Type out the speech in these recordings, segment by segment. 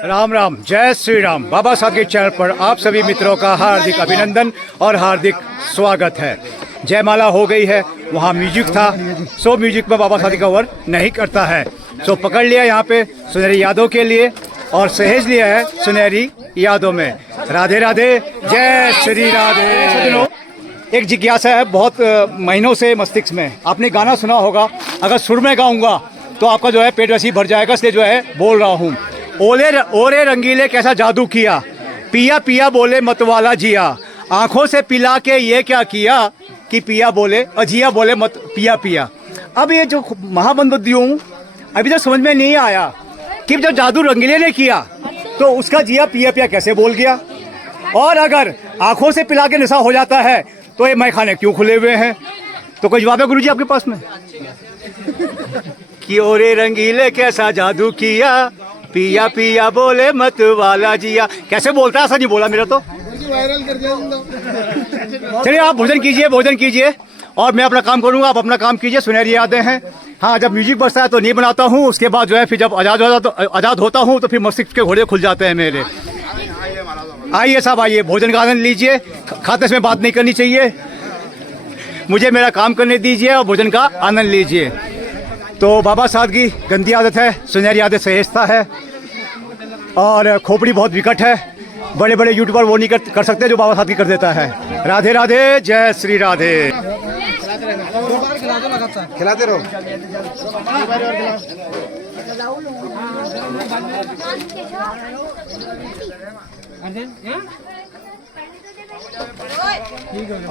राम राम, जय श्री राम। बाबा साहब के चैनल पर आप सभी मित्रों का हार्दिक अभिनंदन और हार्दिक स्वागत है। जयमाला हो गई है, वहाँ म्यूजिक था, सो म्यूजिक में बाबा साहब का वर्क नहीं करता है। सो पकड़ लिया यहाँ पे सुनहरी यादों के लिए और सहेज लिया है सुनहरी यादों में। राधे राधे, जय श्री राधे। एक जिज्ञासा है बहुत महीनों से मस्तिष्क में, आपने गाना सुना होगा, अगर सुर में गाऊंगा तो आपका जो है पेट वैसी भर जाएगा, इसलिए जो है बोल रहा हूँ। ओरे रंगीले कैसा जादू किया, पिया पिया बोले मतवाला जिया, आंखों से पिला के ये क्या किया कि पिया बोले अजिया बोले मत पिया पिया। अब ये जो महाबंद हूँ, अभी तक समझ में नहीं आया कि जब जादू रंगीले ने किया तो उसका जिया पिया पिया कैसे बोल गया, और अगर आंखों से पिला के नशा हो जाता है तो ये मैखाने क्यों खुले हुए हैं। तो कोई जवाब है गुरुजी आपके पास में कि ओरे रंगीले कैसा जादू किया, पिया पिया बोले मत वाला जिया। कैसे बोलता है, ऐसा नहीं बोला मेरा तो। वायरल कर दिया। चलिए आप भोजन कीजिए और मैं अपना काम करूंगा, आप अपना काम कीजिए। सुनहरी यादें हैं। हाँ, जब म्यूजिक बजता है तो नहीं बनाता हूँ, उसके बाद जो है फिर जब आज़ाद होता हूँ तो फिर मस्तिष्क के घोड़े खुल जाते हैं मेरे। आइए साहब, आइए, भोजन का आनंद लीजिए। खाते समय बात नहीं करनी चाहिए, मुझे मेरा काम करने दीजिए और भोजन का आनंद लीजिए। तो बाबा साहब की गंदी आदत है, सुनहरी यादें सहेजता है और खोपड़ी बहुत विकट है। बड़े बड़े यूट्यूबर वो नहीं कर सकते जो बाबा साहब की कर देता है। राधे राधे, जय श्री राधे। खिलाते रहो।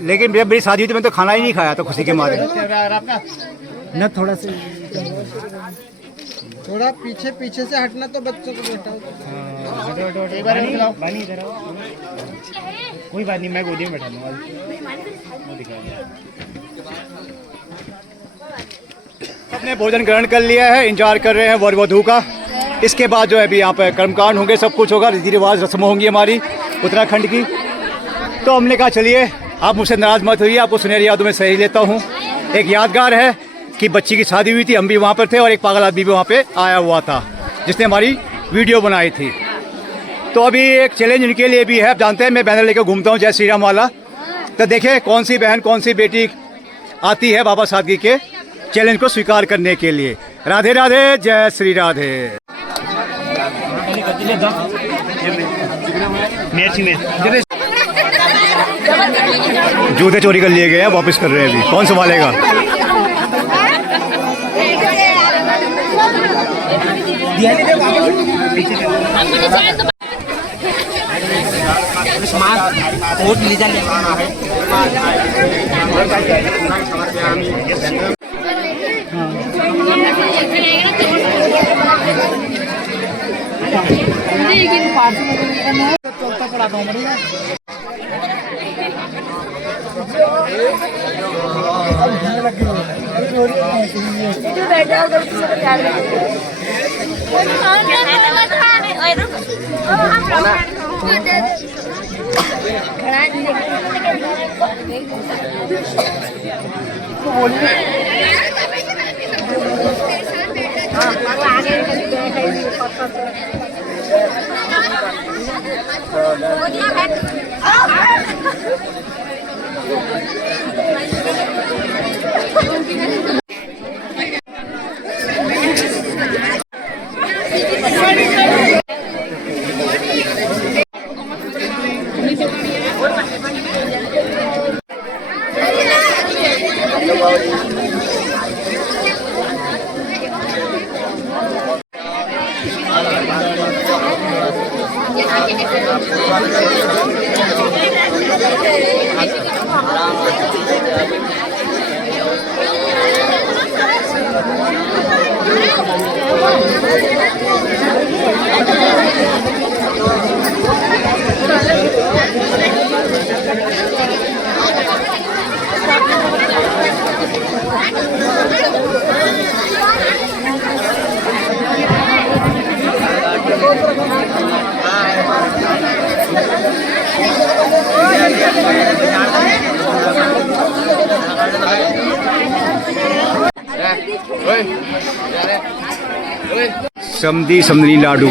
लेकिन जब मेरी शादी थी मैं तो खाना ही नहीं खाया था खुशी के मारे न। थोड़ा पीछे से हटना तो बच्चों को बैठा। कोई बात नहीं, मैं गोदी में बैठा लूंगा। सबने भोजन ग्रहण कर लिया है, इंतजार कर रहे हैं वर वधू का। इसके बाद जो है अभी यहाँ पे कर्मकांड होंगे, सब कुछ होगा, रीति रिवाज रस्म होंगी हमारी उत्तराखंड की। तो हमने कहा चलिए आप मुझसे नाराज मत होइए, आपको सुनहरी यादों में सही लेता हूँ। एक यादगार है कि बच्ची की शादी हुई थी, हम भी वहाँ पर थे और एक पागल आदमी भी वहाँ पे आया हुआ था जिसने हमारी वीडियो बनाई थी। तो अभी एक चैलेंज इनके लिए भी है। आप जानते हैं मैं बैनर लेकर घूमता हूँ जय श्री राम वाला। तो देखें कौन सी बहन कौन सी बेटी आती है बाबा सादगी के चैलेंज को स्वीकार करने के लिए। राधे राधे, जय श्री राधे। जूते चोरी कर लिए गए हैं, वापस कर रहे हैं, अभी कौन संभालेगा। समधी समधी लाडू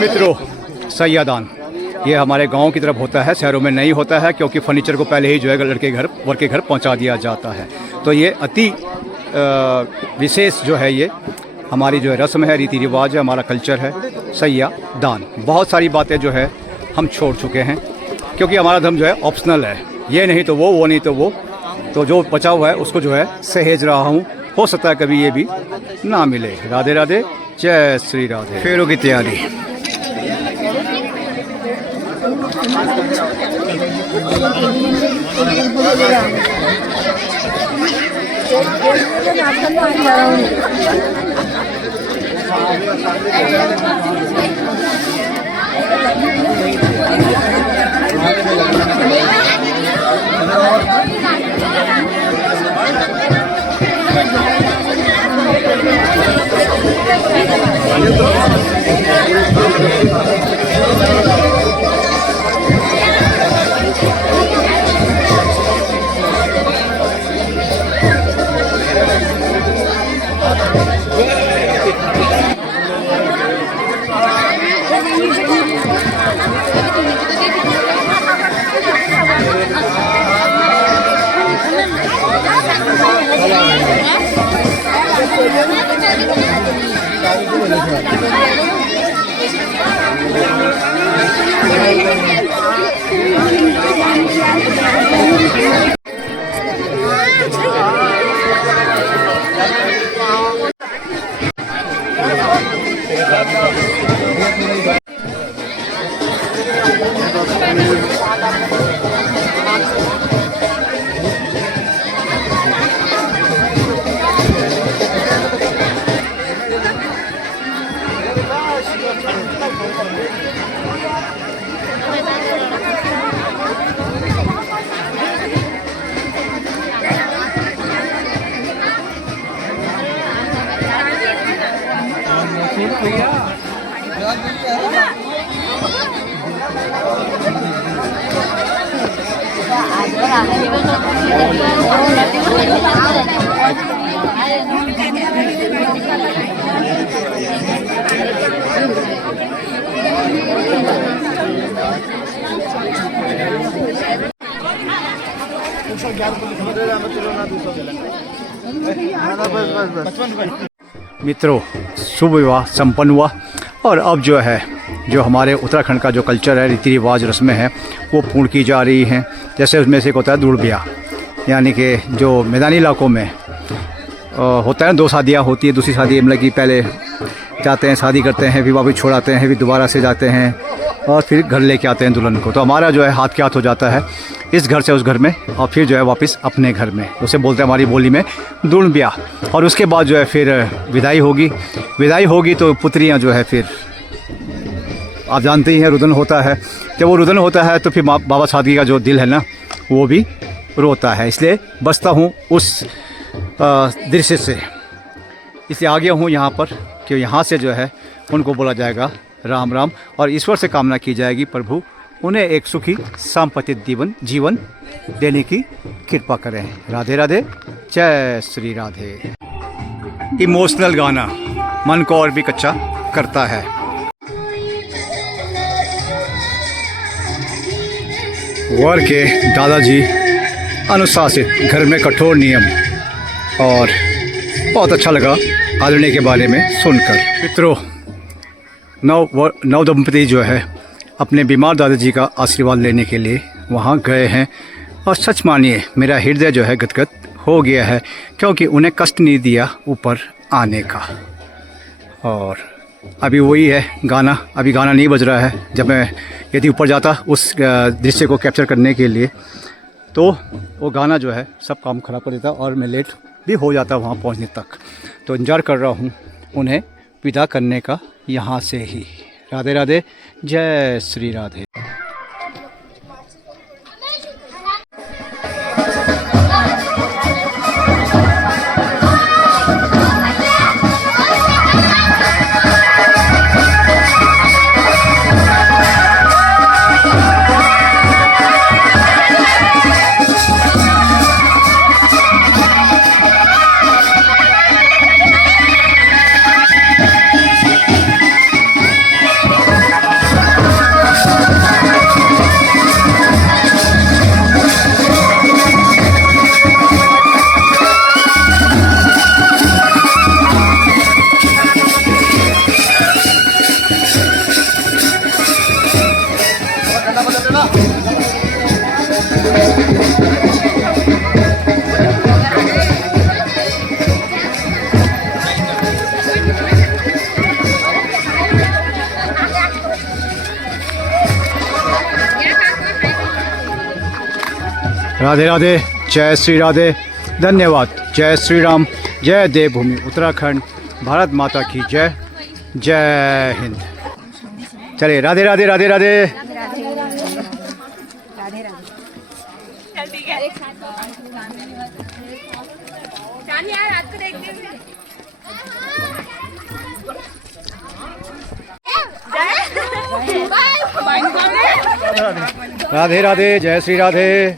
मित्रों, सैयादान ये हमारे गांव की तरफ होता है, शहरों में नहीं होता है क्योंकि फर्नीचर को पहले ही जो है लड़के घर वर के घर पहुंचा दिया जाता है। तो ये अति विशेष जो है ये हमारी जो है रस्म है, रीति रिवाज है, हमारा कल्चर है सैयादान। बहुत सारी बातें जो है हम छोड़ चुके हैं क्योंकि हमारा धर्म जो है ऑप्शनल है, ये नहीं तो वो नहीं तो वो, तो जो बचा हुआ है उसको जो है सहेज रहा हूँ। हो सकता है कभी ये भी ना मिले। राधे राधे, जय श्री राधे। फेरों की तैयारी। मित्रों, शुभ विवाह संपन्न हुआ और अब जो है जो हमारे उत्तराखंड का जो कल्चर है, रीति रिवाज रस्में हैं, वो पूर्ण की जा रही हैं। जैसे उसमें से एक होता है दूड़ ब्याह, यानी कि जो मैदानी इलाकों में होता है ना, 2 शादियाँ होती है। दूसरी शादी मतलब कि पहले जाते हैं, शादी करते हैं, फिर वापस छोड़ाते हैं, फिर दोबारा से जाते हैं और फिर घर लेके आते हैं दुल्हन को। तो हमारा जो है हाथ के हाथ हो जाता है इस घर से उस घर में और फिर जो है वापस अपने घर में, उसे बोलते हैं हमारी बोली में दूड़ ब्याह। और उसके बाद जो है फिर विदाई होगी तो पुत्रियाँ जो है फिर आप जानते ही हैं रुदन होता है। जब वो रुदन होता है तो फिर बाबा सादगी का जो दिल है ना वो भी रोता है। इसलिए बसता हूँ उस दृश्य से, इसलिए आ गया हूँ यहाँ पर कि यहाँ से जो है उनको बोला जाएगा राम राम और ईश्वर से कामना की जाएगी प्रभु उन्हें एक सुखी सांपत्तिक जीवन देने की कृपा करें। राधे राधे, जय श्री राधे। इमोशनल गाना मन को और भी कच्चा करता है। वर के दादाजी अनुशासित, घर में कठोर नियम, और बहुत अच्छा लगा आदरणीय के बारे में सुनकर। मित्रों, नव दंपति जो है अपने बीमार दादाजी का आशीर्वाद लेने के लिए वहाँ गए हैं और सच मानिए मेरा हृदय जो है गदगद हो गया है, क्योंकि उन्हें कष्ट नहीं दिया ऊपर आने का। और अभी वही है गाना, अभी गाना नहीं बज रहा है। जब मैं यदि ऊपर जाता उस दृश्य को कैप्चर करने के लिए तो वो गाना जो है सब काम खराब कर देता और मैं लेट भी हो जाता वहाँ पहुँचने तक। तो इंतज़ार कर रहा हूँ उन्हें विदा करने का यहाँ से ही। राधे राधे, जय श्री राधे। राधे राधे, जय श्री राधे, धन्यवाद। जय श्री राम, जय देवभूमि उत्तराखंड, भारत माता की जय, जय हिंद। चलिए राधे राधे, राधे राधे। राधे राधे, जय श्री राधे।